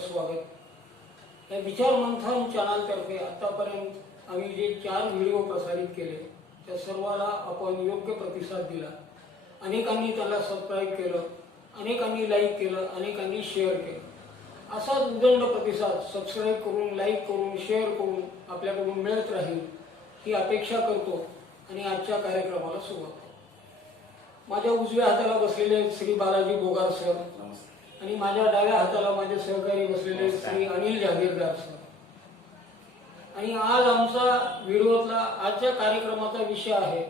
स्वागत। या विचार मंथन चॅनलतर्फे आतापर्यंत आम्ही जे 4 व्हिडिओ प्रसारित केले त्या सर्वाला आपण योग्य प्रतिसाद दिला। अनेकांनी त्याला सबस्क्राइब केलं, अनेकांनी लाईक केलं, अनेकांनी शेअर केलं। असाच उदंड प्रतिसाद सबस्क्राइब करून, लाईक करून, शेअर करून आपल्याकडून मिळत राहील ही अपेक्षा करतो आणि आजच्या कार्यक्रमाला सुरुवात करतो। माझ्या उजव्या हाताला बसलेले श्री बालाजी बोगार सर आणि माझ्या डाव्या हाताला माझे सहकारी बसलेले श्री अनिल जागीरदार सर। आणि आज आमचा व्हिडिओतला आजच्या कार्यक्रमाचा विषय आहे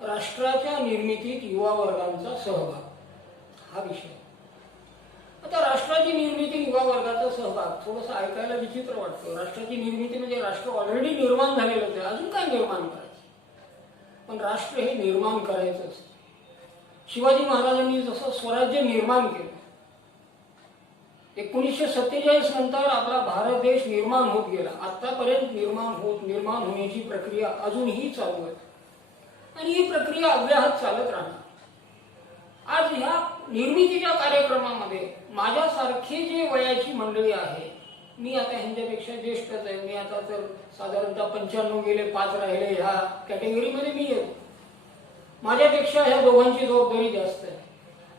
राष्ट्राच्या निर्मितीत युवा वर्गांचा सहभाग हा विषय। आता राष्ट्राची निर्मिती युवा वर्गाचा सहभाग थोडंसं ऐकायला विचित्र वाटतं। राष्ट्राची निर्मिती म्हणजे राष्ट्र ऑलरेडी निर्माण झालेलं आहे, अजून काय निर्माण करायचं? पण राष्ट्र हे निर्माण करायचं असतं। शिवाजी महाराजांनी जसं स्वराज्य निर्माण केलं, 1947 नंतर आपला भारत देश निर्माण होत गेला। आतापर्यंत निर्माण होण्याची प्रक्रिया अजूनही चालू आहे आणि ही प्रक्रिया अव्याहत चालत राहणार। आज ह्या निर्मितीच्या कार्यक्रमामध्ये माझ्यासारखे जे वयाची मंडळी आहे, मी आता ह्यांच्यापेक्षा ज्येष्ठच आहे, मी आता तर साधारणतः 95 गेले 5 राहिले ह्या कॅटेगरीमध्ये मी येतो। माझ्यापेक्षा ह्या दोघांची जबाबदारी जास्त आहे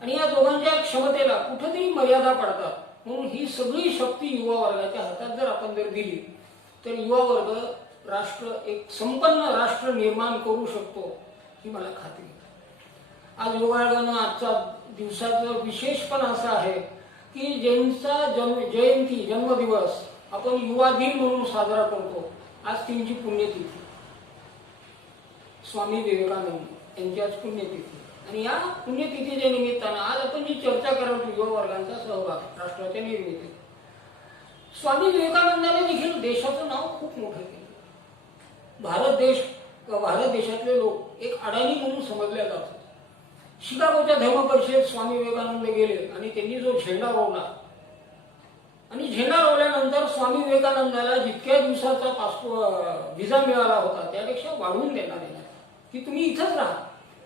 आणि या दोघांच्या क्षमतेला कुठेतरी मर्यादा पडतात। म्हणून ही सगळी शक्ती युवा वर्गाच्या हातात जर आपण दिली तर युवा वर्ग राष्ट्र एक संपन्न राष्ट्र निर्माण करू शकतो ही मला खात्री आहे। आज युवा वर्गानं आजचा दिवसाचं विशेष पण असं आहे की ज्यांचा जन्मदिवस आपण युवा दिन म्हणून साजरा करतो, आज त्यांची पुण्यतिथी स्वामी विवेकानंद यांची आज पुण्यतिथी। आणि या पुण्यतिथीच्या निमित्तानं आज आपण जी चर्चा करतो युवा वर्गांचा सहभाग राष्ट्राच्या निर्मितीत, स्वामी विवेकानंदाने देखील देशाचं नाव खूप मोठं केलं। भारत देशातले लोक एक अडाणी म्हणून समजले जातात। शिकागोच्या धर्म परिषदेत स्वामी विवेकानंद गेले आणि त्यांनी जो झेंडा रोवला आणि झेंडा रोवल्यानंतर स्वामी विवेकानंदाला जितक्या दिवसाचा व्हिसा मिळाला होता त्यापेक्षा वाढवून देण्यात आला की तुम्ही इथंच राहा।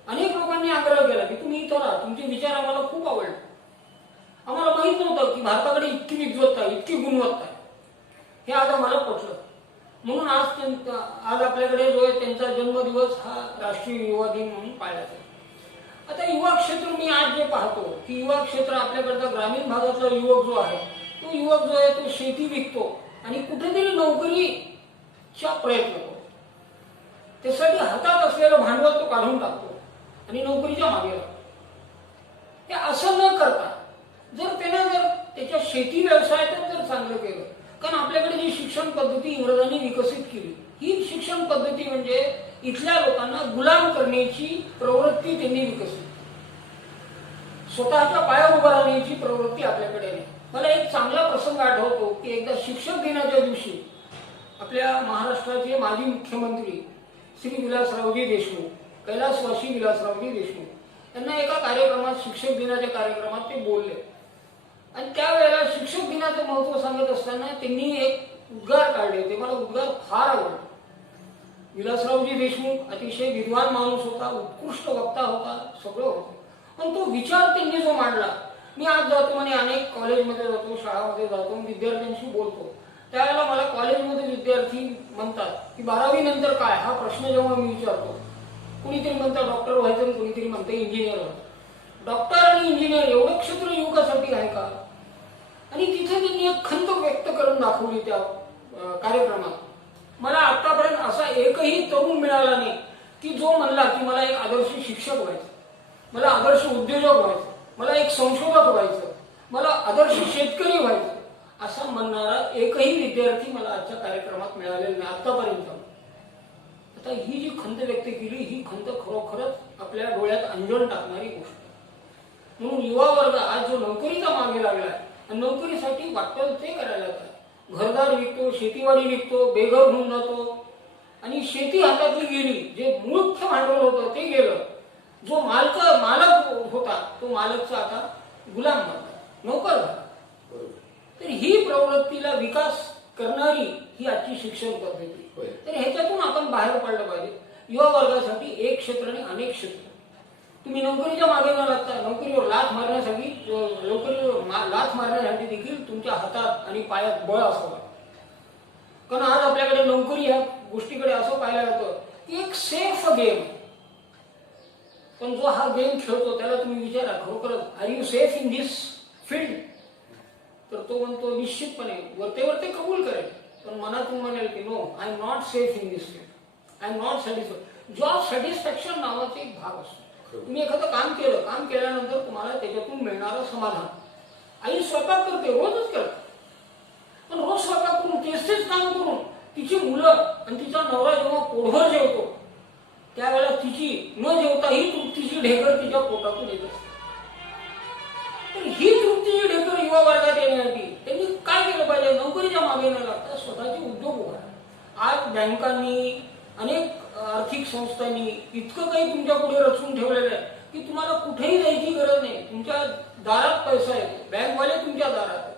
अनेक लोकांनी आग्रह केला की तुम्ही इथं राहा, तुमचे विचार आम्हाला खूप आवडले। आम्हाला माहित नव्हतं की भारताकडे इतकी विद्वत्ता, इतकी गुणवत्ता आहे, हे आज आम्हाला पटलं। म्हणून आज आपल्याकडे जो आहे त्यांचा जन्मदिवस हा राष्ट्रीय युवा दिन म्हणून पाळला जातो। आता युवा क्षेत्र मी आज जे पाहतो की युवा क्षेत्र आपल्याकडचा ग्रामीण भागातला युवक जो आहे तो युवक जो आहे तो शेती विकतो आणि कुठेतरी नोकरीचा प्रयत्न करतो। त्यासाठी हातात असलेलं भांडवल तो काढून टाकतो आणि नोकरीच्या मागे लागतो। हे असं न करता जर त्याच्या शेती व्यवसायातच जर चांगलं केलं, कारण आपल्याकडे जी शिक्षण पद्धती इंग्रजांनी विकसित केली ही शिक्षण पद्धती म्हणजे इथल्या लोकांना गुलाम करण्याची प्रवृत्ती त्यांनी विकसित, स्वतःच्या पायावर उभं राहण्याची प्रवृत्ती आपल्याकडे नाही। मला एक चांगला प्रसंग आठवतो की एकदा शिक्षक दिनाच्या दिवशी आपल्या महाराष्ट्राचे माजी मुख्यमंत्री श्री विलासरावजी देशमुख, कैलासवासी विलासरावजी देशमुख यांना एका कार्यक्रमात, शिक्षक दिनाच्या कार्यक्रमात ते बोलले आणि त्यावेळेला शिक्षक दिनाचं महत्त्व सांगत असताना त्यांनी एक उद्गार काढले होते। मला उद्गार फार आवडला। विलासरावजी देशमुख अतिशय विद्वान माणूस होता, उत्कृष्ट वक्ता होता, सगळं होतं, पण तो विचार त्यांनी जो मांडला, मी आज जातो म्हणे अनेक कॉलेजमध्ये जातो, शाळामध्ये जातो, विद्यार्थ्यांशी बोलतो, त्यावेळेला मला कॉलेजमध्ये विद्यार्थी म्हणतात की 12वी नंतर काय हा प्रश्न जेव्हा मी विचारतो, कुणीतरी म्हणतं डॉक्टर व्हायचं आणि कुणीतरी म्हणतं इंजिनियर व्हायचं। डॉक्टर आणि इंजिनियर एवढं क्षेत्र युवकासाठी आहे का? आणि तिथे त्यांनी एक खंत व्यक्त करून दाखवली त्या कार्यक्रमात। मला आतापर्यंत असा एकही तरुण मिळाला नाही की जो म्हणला की मला एक आदर्श शिक्षक व्हायचं, मला आदर्श उद्योजक व्हायचं, मला एक संशोधक व्हायचं, मला आदर्श शेतकरी व्हायचं, असं म्हणणारा एकही विद्यार्थी मला आजच्या कार्यक्रमात मिळालेला नाही आतापर्यंत। आता ही जी खंत व्यक्त केली ही खंत खरोखरच आपल्या डोळ्यात अंजन टाकणारी गोष्ट आहे। म्हणून युवा वर्ग आज जो नोकरीचा मागे लागलाय आणि नोकरीसाठी वाटतं ते करायला लागलाय, घरदार विकतो, शेतीवाडी विकतो, बेघर होऊन जातो आणि शेती हातातली गेली, जे मुख्य भांडवल होतं ते गेलं, जो मालक होता तो मालकचा आता गुलाम बनला, नोकर झाला। तर ही प्रवृत्तीला विकास करणारी ही आजची शिक्षण पद्धती। तर ह्याच्यातून आपण बाहेर पडलं पाहिजे। युवा वर्गासाठी एक क्षेत्र आणि अनेक क्षेत्र, तुम्ही नोकरीच्या मागे न लागता नोकरीवर लाथ मारण्यासाठी लाथ मारण्यासाठी देखील तुमच्या हातात आणि पायात बळ असावं. कारण आज आपल्याकडे नोकरी ह्या गोष्टीकडे असं पाहिलं जातं की एक सेफ गेम, पण जो हा गेम खेळतो त्याला तुम्ही विचारा खरोखरच are you safe in this field, तर तो म्हणतो निश्चितपणे वरते कबूल करेल, पण मनातून म्हणेल की no, I am not safe in this field, I am not satisfied. Job satisfaction नावाचा एक भाग असतो. तुम्ही एखादं काम केल्यानंतर तुम्हाला त्याच्यातून मिळणारं समाधान. आई स्वयंपाक करते, रोजच करते, पण रोज स्वयंपाक करून तेच काम करून तिची मुलं आणि तिचा नवरा जेव्हा पोटभर जेवतो त्यावेळेला तिची न जेवताही तृप्तीची ढेकर तिच्या पोटातून येत असते. तर ही तृप्तीची ढेकर युवा वर्गात येण्यासाठी त्यांनी काय केलं पाहिजे? नोकरीच्या मागे न लागता स्वतःचे उद्योग उभारले. आज बँकांनी अनेक आर्थिक संस्थांनी इतकं काही तुमच्या पुढे रचून ठेवलेलं आहे की तुम्हाला कुठेही जायची गरज नाही. तुमच्या दारात पैसा येतो, बँकवाले तुमच्या दारात आहेत.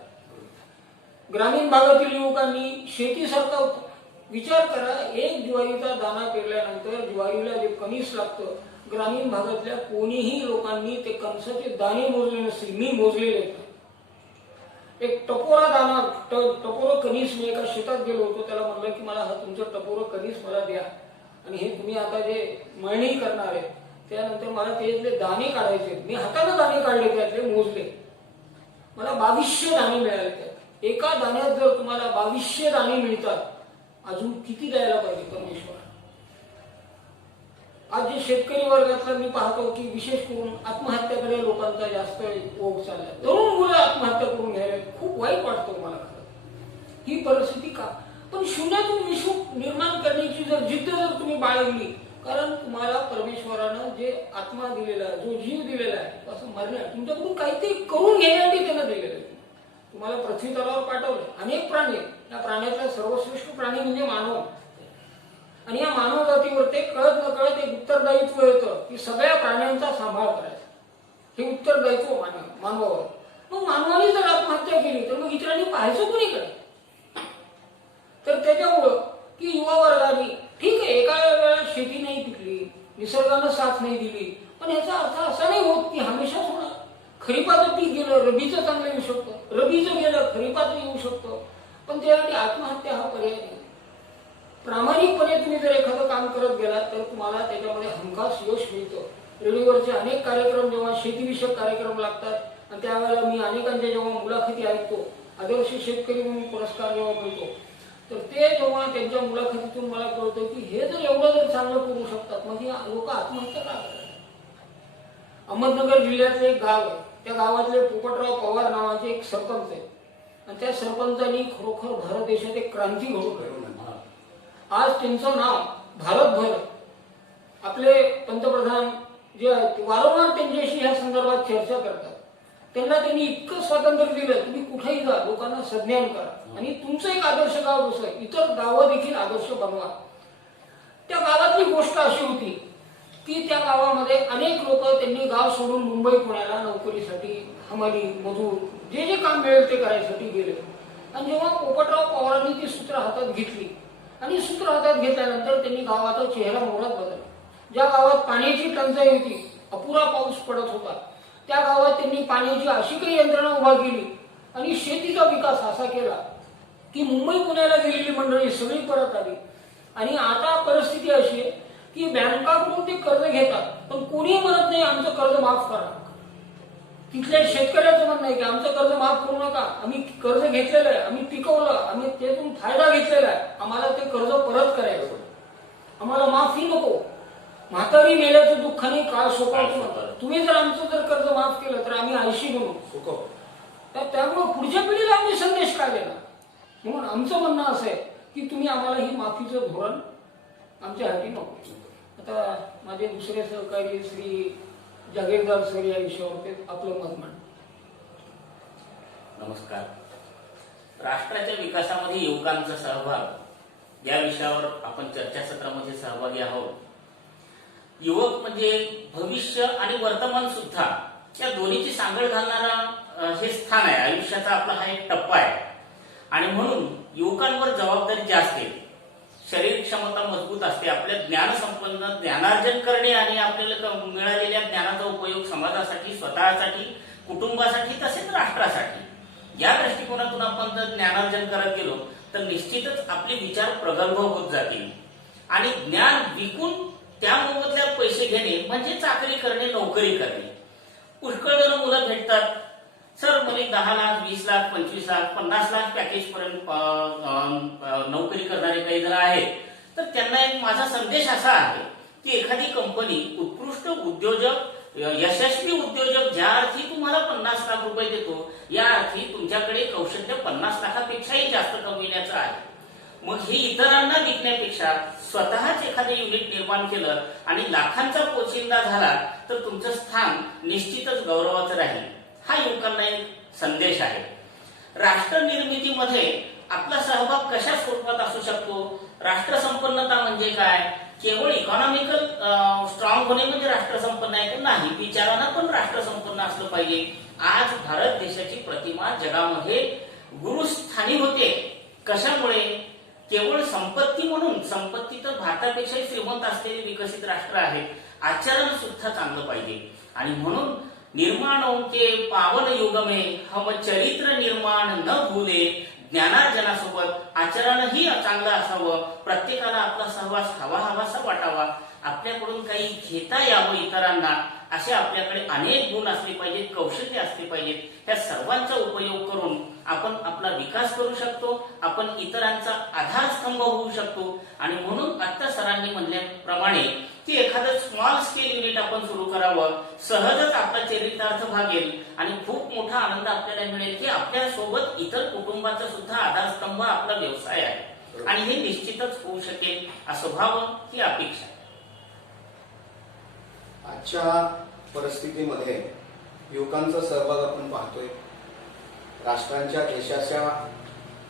ग्रामीण भागातील युवकांनी शेतीसारखा विचार करा, एक ज्वारीचा दाणा पेरल्यानंतर ज्वारीला जे कणीस लागतं, ग्रामीण भागातल्या कोणीही लोकांनी ते कणसाचे दाणे मोजले नसतील. मी मोजलेले. एक टपोरा दाणा, टपोरं कणीस मी एका शेतात गेलो होतो, त्याला म्हणलं की मला हा तुमचं टपोरं कणीस मला द्या आणि हे तुम्ही आता जे मळणी करणार आहे त्यानंतर मला त्यातले दाणे काढायचे. मी हाताने दाणे काढले, त्यातले मोजले, मला 2200 दाणे मिळाले. त्यात एका दाण्यात जर तुम्हाला 2200 दाणे मिळतात, अजून किती द्यायला पाहिजे परमेश्वर? आज जे शेतकरी वर्गातला मी पाहतो की विशेष करून आत्महत्याकडे लोकांचा जास्त ओघ चाललाय. तरुण मुलं आत्महत्या करून घ्यायला खूप वाईट वाटतं मला. ही परिस्थिती का? पण शून्यातून विश्व निर्माण करण्याची जर जिद्द जर तुम्ही बाळगली, कारण तुम्हाला परमेश्वरानं जे आत्मा दिलेला, जो जीव दिलेला आहे, असं मरण्या तुमच्याकडून काहीतरी करून घेण्यासाठी त्यानं दिलेलं आहे. तुम्हाला पृथ्वी तलावर पाठवलं, अनेक प्राणी, या प्राण्यातला सर्वश्रेष्ठ प्राणी म्हणजे मानव. आणि या मानव जातीवर ते कळत न कळत एक उत्तरदायित्व येतं की सगळ्या प्राण्यांचा सांभाळ करायचा. हे उत्तरदायित्व मानवावर. मग मानवाने जर आत्महत्या केली तर मग इतरांनी पाहायचं कोणीकडे? तर त्याच्यामुळं की युवा वर्गाने ठीक आहे, एका वेळेला शेती नाही पिकली, निसर्गानं साथ नाही दिली, पण याचा अर्थ असा नाही होत की हमेशाच होणार. खरीपाचं पीक गेलं, रबीचं चांगलं येऊ शकतं, रबीचं गेलं, खरीपाचं येऊ शकतं, पण त्यासाठी आत्महत्या हा पर्याय नाही. प्रामाणिकपणे तुम्ही जर एखादं काम करत गेलात तर तुम्हाला त्याच्यामध्ये हमखास यश मिळतं. रेडिओवरचे अनेक कार्यक्रम जेव्हा शेतीविषयक कार्यक्रम लागतात आणि त्यावेळेला मी अनेकांच्या जेव्हा मुलाखती ऐकतो, आदर्श शेतकरी म्हणून पुरस्कार जेव्हा मिळतो, तर ते जेव्हा त्यांच्या मुलाखतीतून मला कळतं की हे जर एवढं जर चांगलं करू शकतात, मग लोक आत्महत्या का करतात? अहमदनगर जिल्ह्यातलं एक गाव आहे, त्या गावातले पोपटराव पवार नावाचे एक सरपंच आहेत आणि त्या सरपंचांनी खरोखर भारत देशात एक क्रांती घडवून. आज त्यांचं नाव भारतभर आपले पंतप्रधान जे आहेत वारंवार त्यांच्याशी ह्या संदर्भात चर्चा करतात. त्यांना त्यांनी इतकं स्वातंत्र्य दिलं, तुम्ही कुठेही जा, लोकांना संज्ञान करा आणि तुमचं एक आदर्श गाव जसं आहे, इतर गावं देखील आदर्श बनवा. त्या गावातली गोष्ट अशी होती की त्या गावामध्ये अनेक लोक त्यांनी गाव सोडून मुंबई पुण्याला नोकरीसाठी, हमाली, मजूर, जे जे काम मिळेल ते करायसाठी गेले. आणि जेव्हा पोपटराव पवारांनी ती सूत्र हातात घेतली आणि सूत्र हातात घेतल्यानंतर त्यांनी गावाचा चेहरा मोहरात बदलला. ज्या गावात पाण्याची टंचाई होती, अपुरा पाऊस पडत होता, त्या गावात त्यांनी पाण्याची अशी काही यंत्रणा उभा केली आणि शेतीचा विकास असा केला की मुंबई पुण्याला गेलेली मंडळी सगळी परत आली. आणि आता परिस्थिती अशी आहे की बँकाकडून ते कर्ज घेतात, पण कोणी म्हणत नाही आमचं कर्ज माफ करा. तिथल्या शेतकऱ्याचं म्हणणं आहे की आमचं कर्ज माफ करू नका, आम्ही कर्ज घेतलेलं आहे, आम्ही पिकवलं, आम्ही त्यातून फायदा घेतलेला आहे, आम्हाला ते कर्ज परत करायचं, आम्हाला माफी नको. म्हातारी मेल्याचं दुःखाने काळ सोपवतो. तुम्ही जर आमचं जर कर्ज माफ केलं तर आम्ही आळशी बनू. तर त्यामुळे पुढच्या पिढीला आम्ही संदेश काय देणार? म्हणून आमचं म्हणणं असं आहे की तुम्ही आम्हाला ही माफीचं धोरण आमच्या हाती नको. आता माझे दुसरे सहकारी श्री जागीरदार सर या विषयावर ते आपलं मत मांड. नमस्कार. राष्ट्राच्या विकासामध्ये युवकांचा सहभाग या विषयावर आपण चर्चासत्रामध्ये सहभागी आहोत. युवक म्हणजे भविष्य आणि वर्तमान सुद्धा, या दोन्हीची सांगड घालणारा हे स्थान आहे. आयुष्याचा आपला हा एक टप्पा आहे आणि म्हणून युवकांवर जबाबदारी जास्त येते. क्षमता मजबूत असते. आपल्या ज्ञानसंपन्न ज्ञानार्जन करणे आणि आपल्याला मिळालेल्या ज्ञानाचा उपयोग समाजासाठी, स्वतःसाठी, कुटुंबासाठी तसेच राष्ट्रासाठी या दृष्टिकोनातून आपण जर ज्ञानार्जन करत गेलो तर निश्चितच आपले विचार प्रगल्भ होत जातील. आणि ज्ञान विकून त्या मोबदल्यात पैसे घेणे म्हणजे चाकरी करणे, नोकरी करणे. पुष्कळ जण मुलं भेटतात, सर मला 10 लाख, 20 लाख, 25 लाख, 50 लाख पॅकेज पर्यंत नोकरी करणारे काही जण आहेत. तर त्यांना एक माझा संदेश असा आहे की एखादी कंपनी उत्कृष्ट उद्योजक, यशस्वी उद्योजक ज्या अर्थी तुम्हाला 50 लाख रुपये देतो, या अर्थी तुमच्याकडे कौशल्य 50 लाखापेक्षाही जास्त कमविण्याचं आहे. मग हे इतरांना विकण्यापेक्षा स्वतःच एखादे युनिट निर्माण केलं आणि लाखांचा पोशिंदा झाला तर तुमचं स्थान निश्चितच गौरवाचं राहील. हा युवकांना एक संदेश आहे. राष्ट्र निर्मितीमध्ये आपला सहभाग कशा स्वरूपात असू शकतो? राष्ट्रसंपन्नता म्हणजे काय? केवळ इकॉनॉमिकल स्ट्रॉंग होणे म्हणजे राष्ट्रसंपन्न आहे का? नाही, विचारांना पण राष्ट्रसंपन्न असलं पाहिजे. आज भारत देशाची प्रतिमा जगामध्ये गुरुस्थानी होते. कशामुळे? केवळ संपत्ती म्हणून. संपत्ती तर भारतापेक्षाही श्रीमंत असलेले विकसित राष्ट्र आहेत. आचरण सुद्धा चांगलं पाहिजे. आणि म्हणून निर्माणों के पावन युग में हम चरित्र निर्माण न भूले, ज्ञानार्जनासोबत आचरणही चांगलं असावं. प्रत्येकाला आपला सहवास हवासा वाटावा. आपल्याकडून काही घेता यावं इतरांना, असे आपल्याकडे अनेक गुण असले पाहिजेत, कौशल्य असले पाहिजेत. ह्या सर्वांचा उपयोग करून आपण आपला विकास करू शकतो. आपण इतरांचा आधारस्तंभ होऊ शकतो. आणि म्हणून आता सरांनी म्हणल्याप्रमाणे की एखादं स्मॉल स्केल युनिट आपण सुरू करावं. सहजच आपला चरितार्थ भागेल आणि खूप मोठा आनंद आपल्याला मिळेल की आपल्या सोबत इतर कुटुंबाचा सुद्धा आधारस्तंभ आपला व्यवसाय आहे. आणि हे निश्चितच होऊ शकेल असं व्हावं ही अपेक्षा. आजच्या परिस्थितीमध्ये युवकांचा सहभाग आपण पाहतोय. राष्ट्रांच्या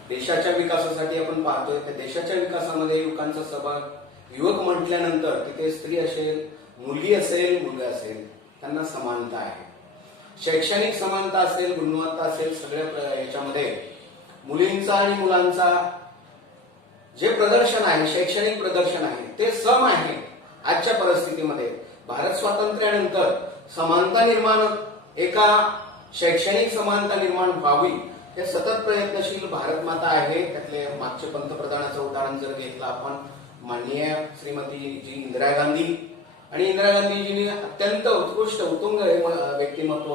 देशाच्या विकासासाठी आपण पाहतोय. त्या देशाच्या विकासामध्ये युवकांचा सहभाग, युवक म्हटल्यानंतर तिथे स्त्री असेल, मुलगी असेल, मुलगा असेल, त्यांना समानता आहे. शैक्षणिक समानता असेल, गुणवत्ता असेल, सगळ्या याच्यामध्ये मुलींचा आणि मुलांचा जे प्रदर्शन आहे, शैक्षणिक प्रदर्शन आहे, ते सम आहे. आजच्या परिस्थितीमध्ये भारत स्वातंत्र्यानंतर समानता निर्माण, एका शैक्षणिक समानता निर्माण व्हावी हे सतत प्रयत्नशील भारत माता आहे. त्यातले मागचे पंतप्रधानाचं उदाहरण जर घेतलं आपण, माननीय श्रीमती जी इंदिरा गांधी, आणि इंदिरा गांधीजींनी अत्यंत उत्कृष्ट उत्तुंग व्यक्तिमत्व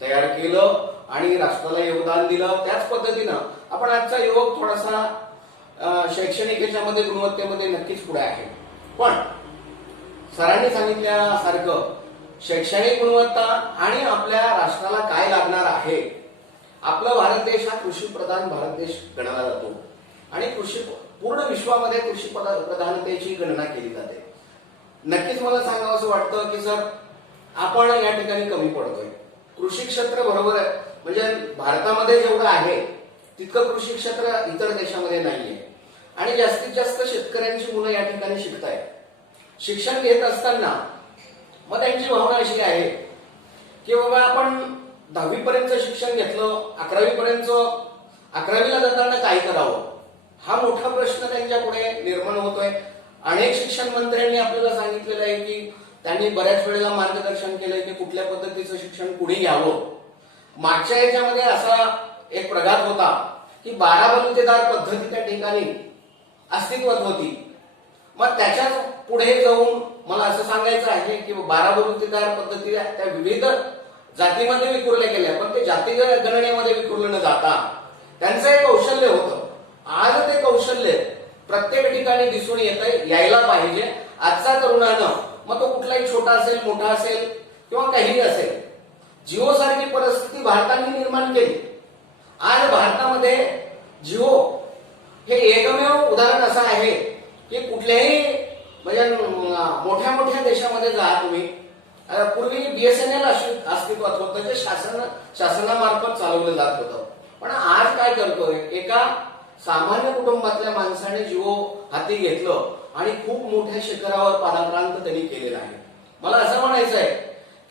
तयार केलं आणि राष्ट्राला योगदान दिलं. त्याच पद्धतीनं आपण आजचा युवक थोडासा शैक्षणिक याच्यामध्ये, गुणवत्तेमध्ये नक्कीच पुढे आहे. पण सरांनी सांगितल्यासारखं शैक्षणिक गुणवत्ता आणि आपल्या राष्ट्राला काय लागणार आहे. आपला भारत देश हा कृषी प्रधान भारत देश गणला जातो आणि पूर्ण विश्वामध्ये कृषी प्रधानतेची गणना केली जाते. नक्कीच मला सांगावं असं वाटतं की सर, आपण या ठिकाणी कमी पडतोय. कृषी क्षेत्र बरोबर आहे, म्हणजे भारतामध्ये जेवढं आहे तितकं कृषी क्षेत्र इतर देशामध्ये नाहीये. आणि जास्तीत जास्त शेतकऱ्यांची मुलं या ठिकाणी शिकतायत. शिक्षण घेत असताना मग त्यांची भावना अशी आहे की बाबा आपण 10वी पर्यंत शिक्षण घेतलं, 11वी पर्यंत, 11वीला जाताना काय करावं, हा मोठा प्रश्न त्यांच्या पुढे निर्माण होतोय. अनेक शिक्षण मंत्र्यांनी आपल्याला सांगितलेलं आहे की त्यांनी बऱ्याच वेळेला मार्गदर्शन केलंय की कुठल्या पद्धतीचं शिक्षण पुढे घ्यावं. मागच्या याच्यामध्ये असा एक प्रघात होता की 12 बलुतेदार पद्धती त्या ठिकाणी अस्तित्वात होती. मग त्याच्या पुढे जाऊन मला असं सांगायचं आहे की 12 बलुतेदार पद्धती त्या विविध जातीमध्ये विखुरल्या गेल्या, पण ते जाती गणनेमध्ये विखुरलं न जाता त्यांचं एक कौशल्य होतं. आज ते कौशल्य प्रत्येक ठिकाणी दिसून यायला पाहिजे. आजचा तरुणानं, मग तो कुठलाही छोटा असेल, मोठा असेल किंवा काहीही असेल, जिओ सारखी परिस्थिती भारताने निर्माण केली. आज भारतामध्ये जिओ हे एकमेव उदाहरण असं आहे की कुठल्याही म्हणजे मोठ्या मोठ्या देशामध्ये जा तुम्ही, पूर्वी बीएसएनएल अस्तित्वात होतं, जे शासनामार्फत चालवलं जात होतं. पण आज काय करतोय, एका सामान्य कुटुंबातल्या माणसाने जिओ हाती घेतलं आणि खूप मोठ्या शिखरावर पादाक्रांत त्यांनी केलेला आहे. मला असं म्हणायचं आहे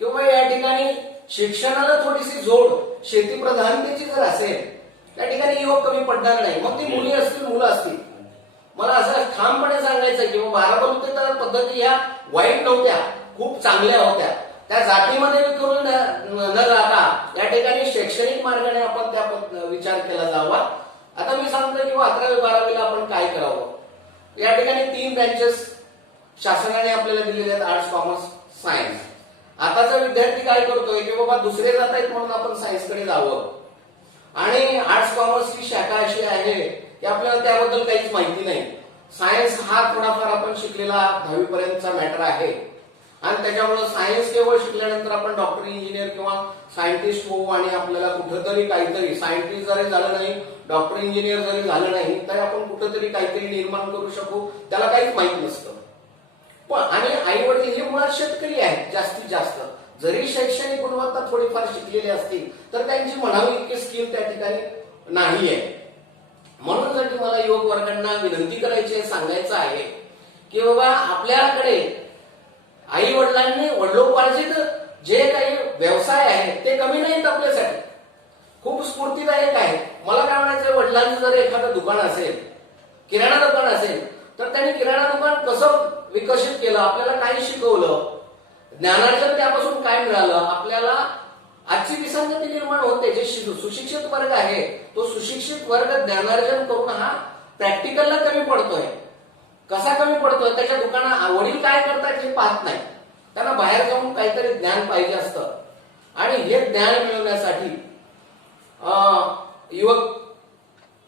की बाबा या ठिकाणी शिक्षणाला थोडीशी जोड शेती प्रधानतेची जर असेल, त्या ठिकाणी युवक कमी पडणार नाही. मग ती मुली असतील, मुलं असतील. मला असं ठामपणे सांगायचं बाराबलुतेदार पद्धती ह्या वाईट नव्हत्या, खूप चांगल्या होत्या. त्या जातीमध्ये विखुरून न राहता या ठिकाणी शैक्षणिक मार्गाने आपण त्या विचार केला जावा. आता मी सांगतो की 11वी-12वीला आपण काय करावं. या ठिकाणी 3 ब्रँचेस शासनाने आपल्याला दिलेले आहेत, आर्ट्स, कॉमर्स, सायन्स. आताचा विद्यार्थी काय करतोय की बाबा दुसरे जात आहेत म्हणून आपण सायन्सकडे जावं. आणि आर्ट्स कॉमर्सची शाखा अशी आहे की आपल्याला त्याबद्दल काहीच माहिती नाही. सायन्स हा थोडाफार आपण शिकलेला 10वी पर्यंतचा मॅटर आहे आणि त्याच्यामुळे सायन्स केवळ शिकल्यानंतर आपण डॉक्टर, इंजिनियर किंवा सायंटिस्ट होऊ आणि आपल्याला कुठंतरी काहीतरी सायंटिस्ट जरी झालं नाही, डॉक्टर, इंजिनियर जरी झालं नाही तरी आपण कुठंतरी काहीतरी निर्माण करू शकू, त्याला काहीच माहित नसतं. पण आणि आई वडील हे मुळात शेतकरी आहेत जास्तीत जास्त. जरी शैक्षणिक गुणवत्ता थोडीफार शिकलेली असतील तर त्यांची म्हणावी इतकी स्किल त्या ठिकाणी नाहीये. म्हणून मला युवक वर्गांना विनंती करायची आहे, सांगायचं आहे की बाबा आपल्याकडे आई वडिलांनी वडिलोपार्जित जे काही व्यवसाय आहे ते कमी नाहीत आपल्यासाठी, खूप स्फूर्तीदायक आहे. मला काय म्हणायचं, वडिलांचं जर एखादं दुकान असेल, किराणा दुकान असेल, तर त्यांनी किराणा दुकान कसं विकसित केलं, आपल्याला काय शिकवलं, ज्ञानार्जन त्यापासून काय मिळालं, आपल्याला आजची विसंगती निर्माण होते. जे सुशिक्षित वर्ग आहे तो सुशिक्षित वर्ग ज्ञानार्जन करून हा प्रॅक्टिकलला कमी पडतोय. कसा कमी पडतोय, त्याच्या दुकानात वडील काय करतात हे पाहत नाही. त्यांना बाहेर जाऊन काहीतरी ज्ञान पाहिजे असतं आणि हे ज्ञान मिळवण्यासाठी युवक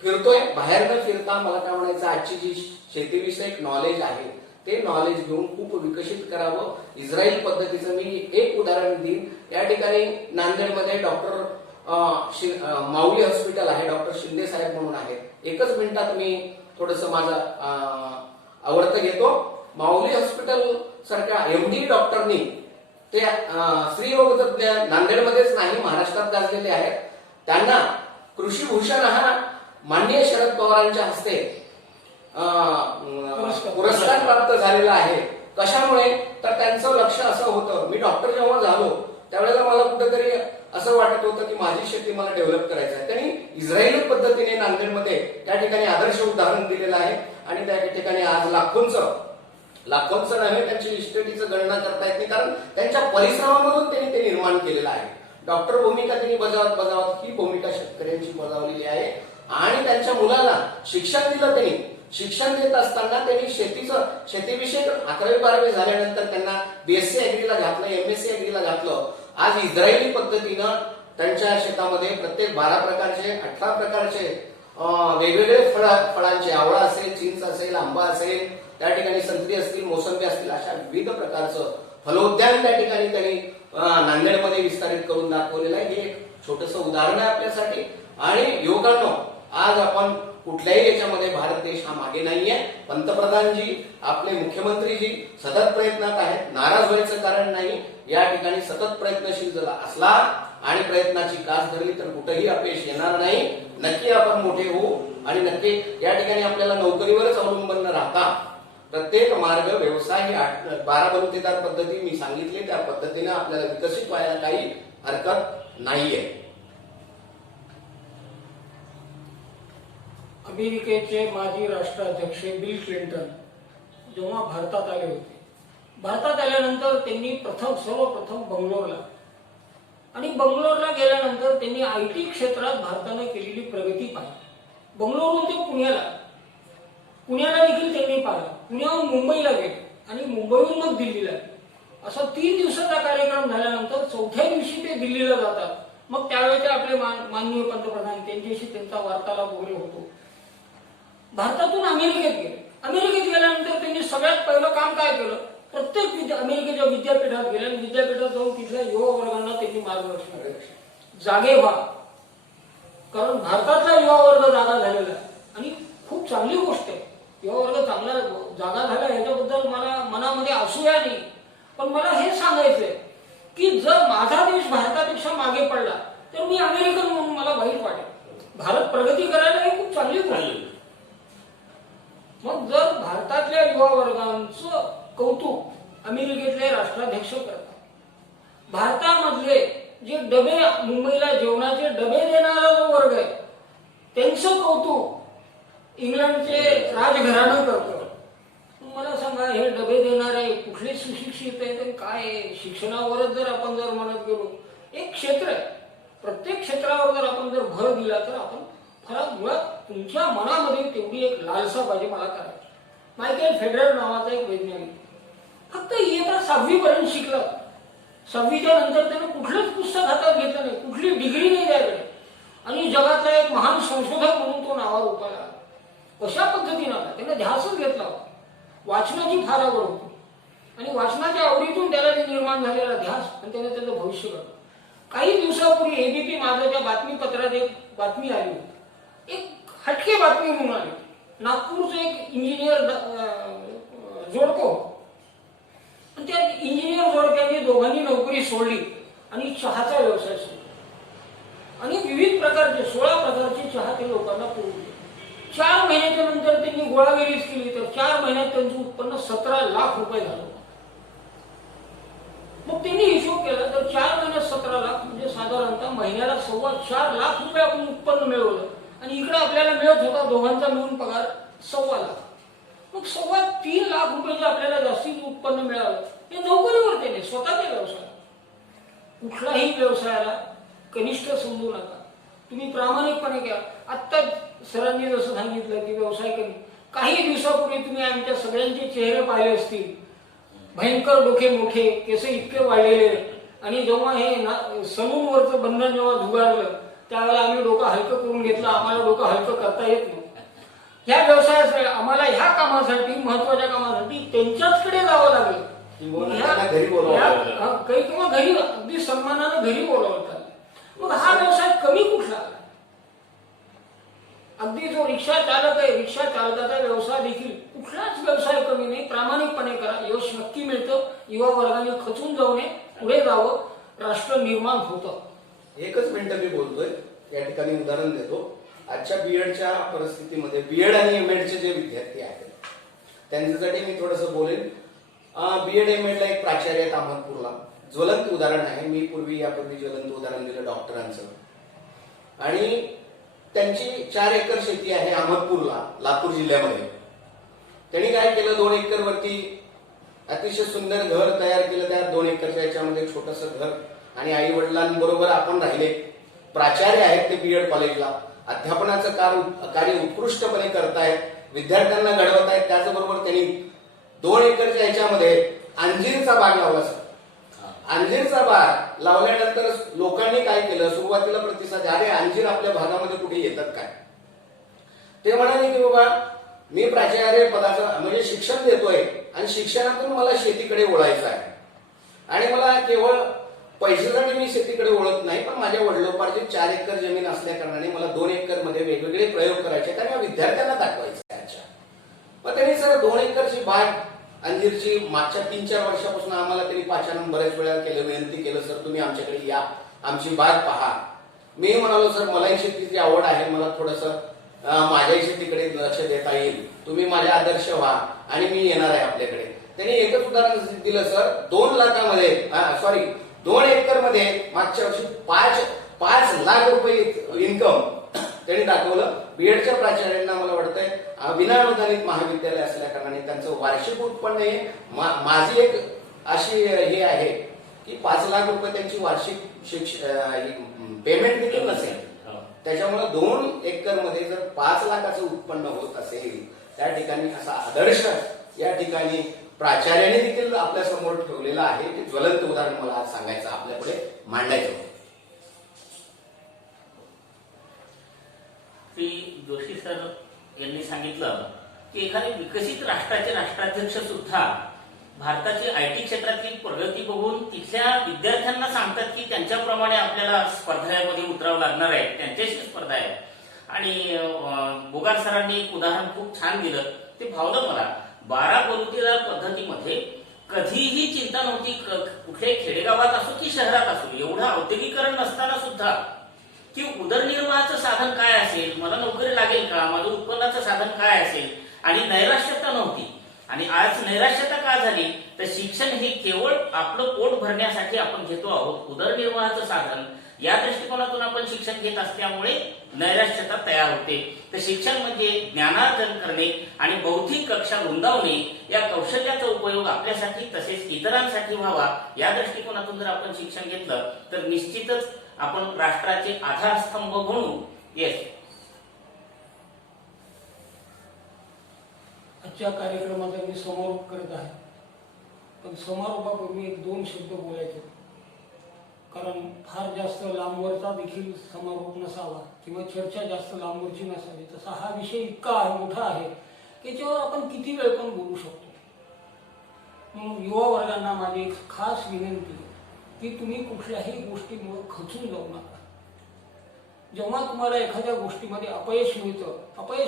फिरतोय. बाहेर न फिरता मला काय म्हणायचं, आजची जी शेतीविषयक नॉलेज आहे ते नॉलेज घेऊन खूप विकसित करावं. इस्रायल पद्धतीचं मी एक उदाहरण देईन. या ठिकाणी नांदेडमध्ये डॉक्टर माऊली हॉस्पिटल आहे, डॉक्टर शिंदे साहेब म्हणून आहेत. एकच मिनिटात मी थोडस माझं आवडतं घेतो. माऊली हॉस्पिटल सारख्या MD डॉक्टरनी ते स्त्रीरोग तज्ञ नांदेडमध्येच नाही महाराष्ट्रात गाजलेले आहेत. त्यांना कृषी भूषण हा माननीय शरद पवारांच्या हस्ते पुरस्कार प्राप्त झालेला आहे. कशामुळे, तर त्यांचं लक्ष असं होतं, मी डॉक्टर जेव्हा झालो त्यावेळेला मला कुठेतरी असं वाटत होतं की माझी शेती मला डेव्हलप करायचं आहे. त्यांनी इस्रायली पद्धतीने नांदेडमध्ये त्या ठिकाणी आदर्श उदाहरण दिलेलं आहे आणि त्या ठिकाणी आज लाखोंचं नव्हे त्यांची इस्टेटीचं गणना करता येत नाही, कारण त्यांच्या परिश्रमामधून त्यांनी ते निर्माण केलेलं आहे. डॉक्टर भूमिका त्यांनी बजावत ही भूमिका शेतकऱ्यांची बजावलेली आहे आणि त्यांच्या मुलाला शिक्षण दिलं. त्यांनी शिक्षण देत असताना त्यांनी शेतीविषयक 11वी-12वी झाल्यानंतर त्यांना BSc ऍग्रीला घातलं, MSc ऍग्रीला घातलं. आज इस्रायली पद्धतीनं त्यांच्या शेतामध्ये प्रत्येक 12 प्रकारचे 18 प्रकारचे वेगवेगळे फळांचे, आवळा असेल, चिंच असेल, आंबा असेल, त्या ठिकाणी संत्री असतील, मोसंबी असतील, अशा विविध प्रकारचं फलोद्यान त्या ठिकाणी त्यांनी नांदेडमध्ये विस्तारित करून दाखवलेलं आहे. हे एक छोटस उदाहरण आहे आपल्यासाठी. आणि युवकांनो, आज आपण कुठल्याही याच्यामध्ये भारत देश हा मागे नाहीये. पंतप्रधानजी, आपले मुख्यमंत्रीजी सतत प्रयत्नात आहेत, नाराज व्हायचं कारण नाही. या ठिकाणी सतत प्रयत्नशील जर असला आणि प्रयत्नाची कास धरली तर कुठेही अपयश येणार नाही. नक्की आपण मोठे होऊ आणि नक्की या ठिकाणी आपल्याला नोकरीवरच अवलंबून न राहता प्रत्येक मार्ग, व्यवसाय ही 12 बलुतेदार पद्धती मी सांगितली त्या पद्धतीने आपल्याला विकसित व्हायला काही हरकत नाहीये. अमेरिकेचे माजी राष्ट्राध्यक्ष बिल क्लिंटन जेव्हा भारतात आले होते, भारतात आल्यानंतर त्यांनी सर्वप्रथम बंगलोरला आणि बंगलोरला गेल्यानंतर त्यांनी IT क्षेत्रात भारताने केलेली प्रगती पाहिली. बंगलोरहून ते पुण्याला देखील त्यांनी पाहिलं, पुण्याहून मुंबईला गेले आणि मुंबईहून मग दिल्लीला गेले. असा 3 दिवसाचा कार्यक्रम झाल्यानंतर 4थ्या दिवशी ते दिल्लीला जातात. मग त्यावेळेचे आपले माननीय पंतप्रधान, त्यांच्याशी त्यांचा वार्तालाप वगैरे होतो. भारतातून अमेरिकेत गेले. अमेरिकेत गेल्यानंतर त्यांनी सगळ्यात पहिलं काम काय केलं, प्रत्येक अमेरिकेच्या विद्यापीठात गेले आणि विद्यापीठात जाऊन तिथल्या युवा वर्गांना त्यांनी मार्गदर्शन केलं. जागे व्हा, कारण भारतातला युवा वर्ग जागा झालेला आहे आणि खूप चांगली गोष्ट आहे. युवा वर्ग चांगला जागा झाला याच्याबद्दल मला मनामध्ये असूया नाही, पण मला हे सांगायचंय की जर माझा देश भारतापेक्षा मागे पडला तर मी अमेरिकन म्हणून मला वाईट वाटेल. भारत प्रगती करायला ही खूप चांगली गोष्ट आहे. मग जर भारतातल्या युवा वर्गांचं कौतुक अमेरिकेतले राष्ट्राध्यक्ष करतात, भारतामधले जे डबे, मुंबईला जेवणाचे डबे देणारा जो वर्ग आहे त्यांचं कौतुक इंग्लंडचे राजघराणं करतं, मला सांगा काय आहे, शिक्षणावरच जर आपण जर म्हणत गेलो, एक क्षेत्र आहे, प्रत्येक क्षेत्रावर जर आपण जर भर दिला तर आपण फरक मुळात तुमच्या मनामध्ये तेवढी एक लालसा पाहिजे मला करायची. मायकेल फेडरर नावाचा एक वैज्ञानिक फक्त इयत्ता 6वी पर्यंत शिकला. 6वीच्या नंतर त्यानं कुठलंच पुस्तक हातात घेतलं नाही, कुठली डिग्री नाही द्यायला, आणि जगातला एक महान संशोधक म्हणून तो नावावर उपाला. कशा पद्धतीनं आला, त्यानं ध्यासच घेतला होता. वाचनाची फार आवड होती आणि वाचनाच्या आवडीतून त्याला ते निर्माण झालेला ध्यास आणि त्याने त्याचं भविष्य घडवलं. काही दिवसापूर्वी एबीपी माझाच्या बातमीपत्रात एक बातमी आली होती, एक हटके बातमी म्हणून आली. नागपूरचं एक इंजिनियर जोडको, आणि त्या इंजिनियर जोडक्याने दोघांनी नोकरी सोडली आणि चहाचा व्यवसाय सुरू आणि विविध प्रकारचे 16 प्रकारचे चहा ते लोकांना पुरवले. 4 महिन्याच्या नंतर त्यांनी गोळाबेरीज केली तर 4 महिन्यात त्यांचं उत्पन्न 17 लाख रुपये झालं. मग त्यांनी हिशोब केला तर 4 महिन्यात 17 लाख म्हणजे साधारणतः महिन्याला 4.25 लाख रुपये आपण उत्पन्न मिळवलं, आणि इकडे आपल्याला मिळत होता दोघांचा मिळून पगार 1.25 लाख. मग 3.25 लाख रुपये जे आपल्याला जास्तीत उत्पन्न मिळालं हे नोकरीवर त्याने स्वतःच्या व्यवसाय. कुठलाही व्यवसायाला कनिष्ठ समजू नका, तुम्ही प्रामाणिकपणे घ्या. आत्ता सरांनी जसं सांगितलं की व्यवसाय कमी, काही दिवसापूर्वी तुम्ही आमच्या सगळ्यांचे चेहरे पाहिले असतील, भयंकर डोके मोठे, केस इतके वाढलेले, आणि जेव्हा हे सलूनवरचं बंधन जेव्हा झुगारलं त्यावेळेला आम्ही डोकं हलकं करून घेतलं, आम्हाला डोकं हलकं करता येत नाही. ह्या व्यवसायासाठी आम्हाला ह्या कामासाठी, महत्वाच्या कामासाठी त्यांच्याचकडे जावं लागेल. किंवा घरी अगदी सन्मानानं घरी बोलावं लागलं. मग हा व्यवसाय कमी कुठला? अगदी जो रिक्षा चालक आहे, रिक्षा चालकाचा व्यवसाय देखील कुठलाच व्यवसाय कमी नाही. प्रामाणिकपणे करा, यश नक्की मिळतं. युवा वर्गाने खचून जाऊ नये, पुढे जावं, राष्ट्र निर्माण होतं. एकच मिनिटं मी बोलतोय, या ठिकाणी उदाहरण देतो. आजच्या बीएडच्या परिस्थितीमध्ये बीएड आणि एमएडचे जे विद्यार्थी आहेत त्यांच्यासाठी मी थोडंसं बोलेन. बीएड एमएडला एक प्राचार्य आहेत अहमदपूरला, ज्वलंत उदाहरण आहे. मी यापूर्वी ज्वलंत उदाहरण दिलं डॉक्टरांचं, आणि त्यांची 4 एकर शेती आहे अहमदपूरला, लातूर जिल्ह्यामध्ये. त्यांनी काय केलं, 2 एकर वरती अतिशय सुंदर घर तयार केलं. त्या 2 एकरच्या याच्यामध्ये छोटंसं घर, आणि आई वडिलांबरोबर आपण राहिले. प्राचार्य आहेत ते बीएड कॉलेजला, अध्यापनाचं कार्य उत्कृष्टपणे करतायत, विद्यार्थ्यांना घडवत आहेत. त्याचबरोबर त्यांनी 2 एकरच्या याच्यामध्ये अंजीरचा बाग लावला. सर, अंजीरचा बाग लावल्यानंतर लोकांनी काय केलं, सुरुवातीला प्रतिसाद, अरे अंजीर आपल्या भागामध्ये कुठे येतात काय? ते म्हणाले की बाबा मी प्राचार्य पदाचं म्हणजे शिक्षण देतोय, आणि शिक्षणातून मला शेतीकडे वळायचं आहे, आणि मला केवळ पैशासाठी मी शेतीकडे वळत नाही, पण माझ्या वडिलोपार्जित 4 एकर जमीन असल्या कारणाने मला 2 एकर मध्ये वेगवेगळे प्रयोग करायचे आहेत आणि विद्यार्थ्यांना दाखवायचे आहेत. मग त्यांनी सर 2 एकरची बाग अंजीरची मागच्या 3-4 वर्षापासून आम्हाला त्यांनी पाचारण बऱ्याच वेळा केलं, विनंती केलं, सर तुम्ही आमच्याकडे या, आमची बाग पहा. मी म्हणालो सर मलाही शेतीची आवड आहे, मला थोडंसं माझ्याही शेतीकडे लक्ष देता येईल, तुम्ही माझे आदर्श व्हा आणि मी येणार आहे आपल्याकडे. त्यांनी एकच उदाहरण दिलं सर, 2 लाखामध्ये 2 एकर मध्ये मागच्या वर्षी 5 लाख रुपये इन्कम त्यांनी दाखवलं. बीएडच्या प्राचार्यांना मला वाटतंय विनाअनुदानित महाविद्यालय असल्या कारणाने त्यांचं वार्षिक उत्पन्न हे माझी एक अशी हे आहे की 5 लाख रुपये त्यांची वार्षिक पेमेंट देखील नसेल. त्याच्यामुळे 2 एकर मध्ये जर 5 लाखाचं उत्पन्न होत असेल, त्या ठिकाणी असा आदर्श या ठिकाणी प्राचार्याने देखील आपल्या समोर ठेवलेला आहे. ते ज्वलंत उदाहरण मला आज सांगायचं, आपल्यापुढे मांडायचं. श्री जोशी सर यांनी सांगितलं की एखाद्या विकसित राष्ट्राचे राष्ट्राध्यक्ष सुद्धा भारताची आयटी क्षेत्रातली प्रगती बघून तिथल्या विद्यार्थ्यांना सांगतात की त्यांच्याप्रमाणे आपल्याला स्पर्धेमध्ये उतरावं लागणार आहे, त्यांच्याशी स्पर्धा आहे. आणि बोगार सरांनी एक उदाहरण खूप छान दिलं, ते भावलं मला. 12 बलुतेदार पद्धतीमध्ये कधीही चिंता नव्हती, कुठल्याही खेडेगावात असो की शहरात असो, एवढं औद्योगिकरण नसताना सुद्धा की उदरनिर्वाहाचं साधन काय असेल, मला नोकरी लागेल का, माझं उत्पन्नाचं साधन काय असेल, आणि नैराश्यता नव्हती. आणि आज नैराश्यता का झाली तर शिक्षण हे केवळ आपलं पोट भरण्यासाठी आपण घेतो आहोत, उदरनिर्वाहाचं साधन या दृष्टिकोनातून आपण शिक्षण घेत असल्यामुळे नैराश्यता तयार होते. तर शिक्षण म्हणजे ज्ञानार्जन करणे आणि बौद्धिक कक्षा रुंदावणे या कौशल्याचा उपयोग आपल्यासाठी तसेच इतरांसाठी व्हावा. या दृष्टिकोनातून जर आपण शिक्षण घेतलं तर निश्चितच आपण राष्ट्राचे आधारस्तंभ बनू. येस. आजच्या कार्यक्रमाचा मी समारोप करत आहे, पण समारोपापूर्वी एक दोन शब्द बोलायचे, कारण फार जास्त लांबवरचा देखील समारोप नसावा किंवा चर्चा जास्त लांबवरची नसावी. तसा हा विषय इतका मोठा आहे की त्याच्यावर आपण किती वेळ पण बोलू शकतो. म्हणून युवा वर्गांना माझी एक खास विनंती की तुम्ही कुठल्याही गोष्टीमुळे खचून जाऊ नका. जेव्हा तुम्हाला एखाद्या गोष्टीमध्ये अपयश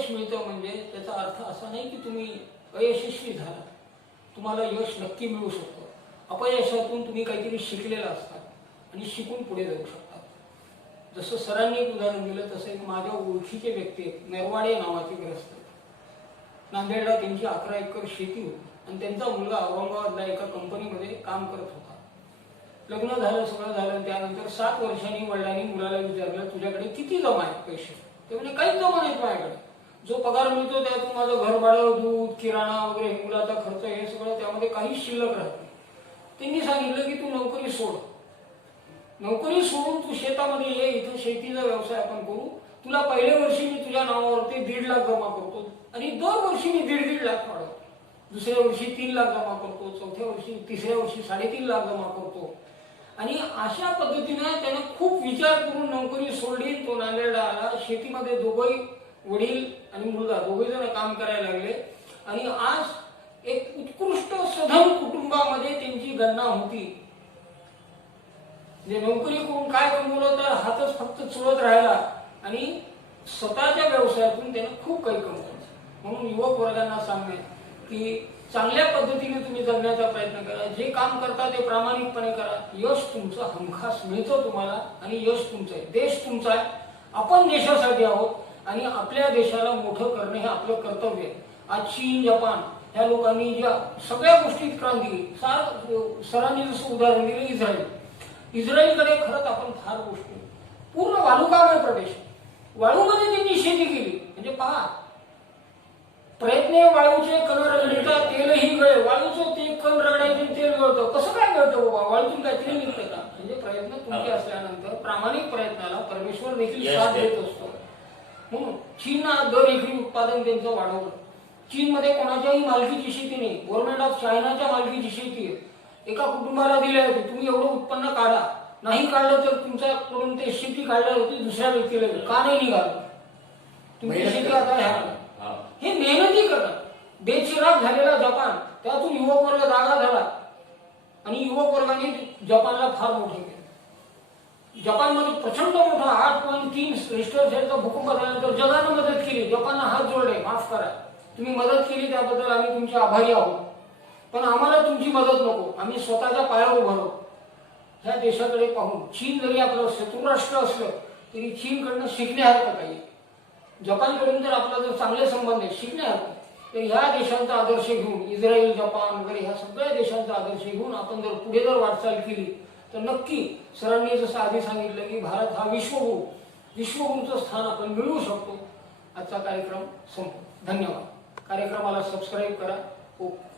मिळतं म्हणजे त्याचा अर्थ असा नाही की तुम्ही अयशस्वी झाला. तुम्हाला यश नक्की मिळू शकतं. अपयशातून तुम्ही काहीतरी शिकलेलं असतात आणि शिकून पुढे जाऊ शकतात. जसं सरांनी एक उदाहरण दिलं तसं एक माझ्या ओळखीचे व्यक्ती आहेत, नरवाडे नावाचे ग्रस्त. नांदेडला त्यांची 11 एकर शेती होती आणि त्यांचा मुलगा औरंगाबादला एका कंपनीमध्ये काम करत होता. लग्न झालं, सगळं झालं. त्यानंतर 7 वर्षांनी वडिलांनी मुलाला विचारलं, तुझ्याकडे किती जमा आहेत पैसे? ते म्हणजे काहीच जमा नाहीत माझ्याकडे. जो पगार मिळतो त्यातून माझं घर भाडं, दूध, किराणा वगैरे, मुलाचा खर्च, हे सगळं, त्यामध्ये काहीच शिल्लक राहत नाही. त्यांनी सांगितलं की तू नोकरी सोड, नोकरी सोडून तू शेतामध्ये ये, इथं शेतीचा व्यवसाय आपण करू. तुला पहिल्या वर्षी मी तुझ्या नावावरती 1.5 लाख जमा करतो आणि दरवर्षी मी 1.5 लाख वाढवतो. दुसऱ्या वर्षी 3 लाख जमा करतो, चौथ्या वर्षी, तिसऱ्या वर्षी 3.5 लाख जमा करतो. आणि अशा पद्धतीने त्याने खूप विचार करून नोकरी सोडली. तो नांदेडला आला. शेतीमध्ये दोघंही, वडील आणि मुलगा, दोघे जण काम करायला लागले आणि आज एक उत्कृष्ट सधन कुटुंबामध्ये त्यांची गणना होती. म्हणजे नोकरी करून काय कमवलं तर हातच फक्त चुळत राहिला आणि स्वतःच्या व्यवसायातून त्याने खूप काही कमवलं. म्हणून युवक वर्गांना सांगणे की चांगल्या पद्धतीने तुम्ही जगण्याचा प्रयत्न करा. जे काम करता ते प्रामाणिकपणे करा. यश तुमचं हमखास मिळतं तुम्हाला आणि यश तुमचं आहे. देश तुमचा आहे. आपण देशासाठी आहोत आणि आपल्या देशाला मोठं करणे हे आपलं कर्तव्य आहे. आज चीन, जपान ह्या लोकांनी ज्या सगळ्या गोष्टीत क्रांती केली. सरांनी जसं उदाहरण दिलं इस्रायलकडे खरंच आपण फार गोष्टी, पूर्ण वालुकामय प्रदेश, वाळूमध्ये त्यांनी शेती केली. म्हणजे पहा, प्रयत्न वाळूचे कण रगडीचा तेलही गळे. वाळूचं ते कण रगडायचे तेल गळतं. कसं काय गळतं बाबा? वाळूतून काय तेल निघतं का? म्हणजे प्रयत्न तुमचे असल्यानंतर प्रामाणिक प्रयत्नाला परमेश्वर देखील साथ देत असतो. म्हणून चीननं दर एकरी उत्पादन त्यांचं वाढवलं. चीनमध्ये कोणाच्याही मालकीची शेती नाही, गव्हर्नमेंट ऑफ चायनाच्या मालकीची शेती आहे. एका कुटुंबाला दिली होती, तुम्ही एवढं उत्पन्न काढा. नाही काढलं तर तुमच्याकडून ते शेती काढली होती दुसऱ्या व्यक्तीला का नाही निघालं? तुमची शेती आता ह्या हे मेहनती करा. बेचिराग झालेला जपान, त्यातून युवक वर्ग जागा झाला आणि युवक वर्गाने जपानला फार मोठे केले. जपानमध्ये प्रचंड मोठा 8.3 रिश्टर सेलचा भूकंप झाल्यानंतर जगानं मदत केली. जपानला हात जोडले, माफ करा, तुम्ही मदत केली त्याबद्दल आम्ही तुमचे आभारी आहोत, पण आम्हाला तुमची मदत नको. आम्ही स्वतःच्या पायावर उभं राहू. ह्या देशाकडे पाहून चीन जरी आपलं शत्रुराष्ट्र असलं तरी चीनकडनं शिकण्यासारखं काही. जपानकडून जर आपला जर चांगले संबंध आहे, शिकण्यासारखं, तर ह्या देशांचा आदर्श घेऊन, इस्रायल, जपान वगैरे ह्या सगळ्या देशांचा आदर्श घेऊन आपण जर पुढे जर वाटचाल केली तर नक्की सरांनी जसं आधी सांगितलं की भारत हा विश्वगुरूचं स्थान आपण मिळवू शकतो. आजचा कार्यक्रम संपतो. धन्यवाद. कार्यक्रमाला सबस्क्राईब करा. ओके.